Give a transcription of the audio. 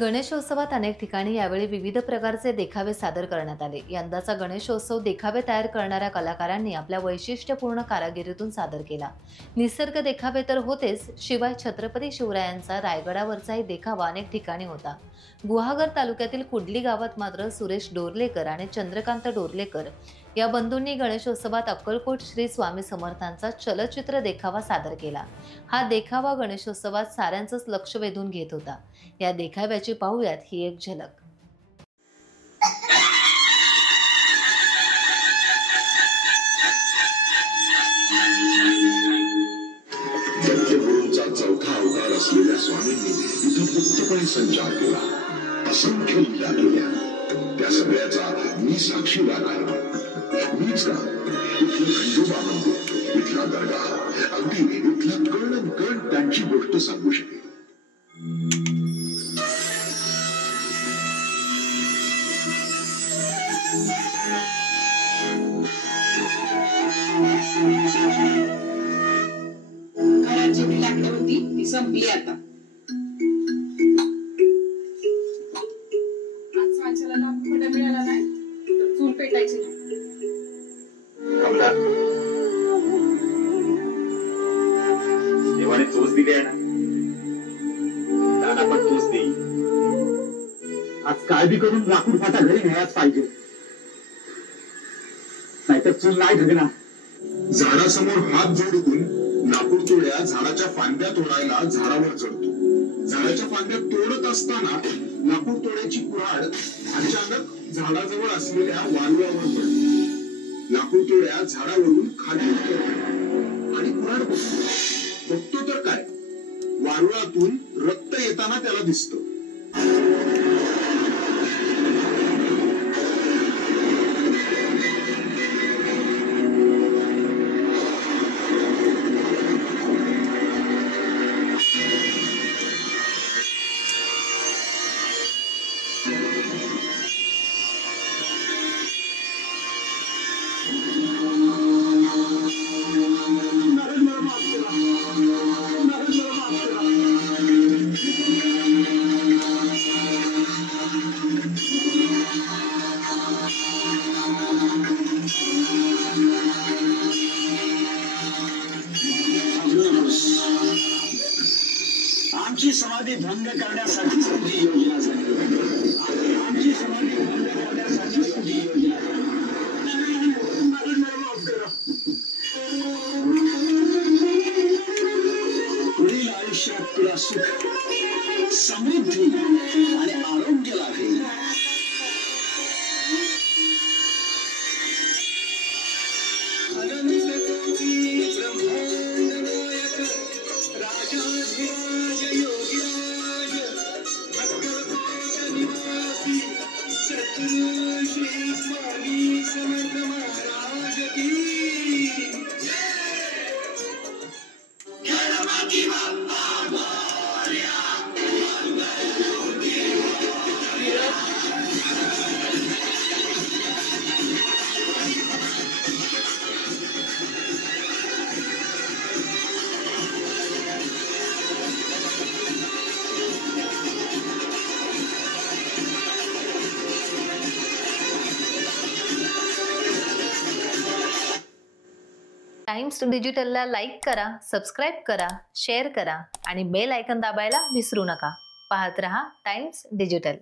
गणेशोत्सवात अनेक ठिकाणी यावेळी विविध प्रकारचे देखावे सादर करण्यात आले। यंदाचा गणेशोत्सव देखावे तयार करणाऱ्या कलाकारांनी आपल्या वैशिष्ट्यपूर्ण कारागिरीतून सादर केला। निसर्ग देखावे तर होतेच, शिवाय छत्रपती शिवरायांचा रायगडावरचाही देखावा अनेक ठिकाणी होता। गुहागर तालुक्यातील कुडली गावात मात्र सुरेश डोरलेकर आणि चंद्रकांत डोरलेकर या बंधूंनी गणेशोत्सवात अक्कलकोट श्री स्वामी समर्थांचा चलचित्र देखावा सादर केला। हा देखावा गणेशोत्सवात साऱ्यांचंच लक्ष वेधून घेत होता। या देखाव्याची पाहूयात ही एक झलक। दत्तगुरूंचा चौथा अवतार असलेल्या स्वामींनी इथं मुक्तपणे संचार केला, असंख्य लीला केल्या। त्या सगळ्याचा मी साक्षीदार आहे। मीच का इथलं खंडोबा मंदिर, इथला दर्गा, अगदी इथलं कण कण त्यांची गोष्ट सांगू शकेल। घराची जी लाकडं होती ती संपली आता। आज माणसाला लाकूड मिळाला नाही तर चूल पेटायची नाही। देवाने तोच दिली आहे ना, दादा पण तोच देईल। आज काळजी करून लाकूड फाटा घरी न्यायच पाहिजे, नाहीतर चूल नाही ढगणार। झाडासमोर हात जोडून लाकूड तोड्या झाडाच्या फांद्या तोडायला झाडावर चढतो। झाडाच्या फांद्या तोडत असताना लाकूड तोड्याची कुऱ्हाड अचानक झाडाजवळ असलेल्या वाळूवर पडते। लाकूड तोड्या झाडावरून खाली उतरतो आणि कुऱ्हाड बघतो तर काय, वारुळातून रक्त येताना त्याला दिसतं। आमची समाधी भंग करण्यासाठीच तुझी योजना झाली। आमची समाधी भंग करण्यासाठीच तुझी योजना पुढील आयुष्यात तुला सुख, समृद्धी आणि आरोग्य लाभेल। श्री स्वामी समर्थ महाराज की गणपती बाप्पा मोरया। टाइम्स डिजिटलला लाईक करा, सबस्क्राइब करा, शेअर करा आणि बेल आयकॉन दाबायला विसरू नका। पाहत रहा टाइम्स डिजिटल।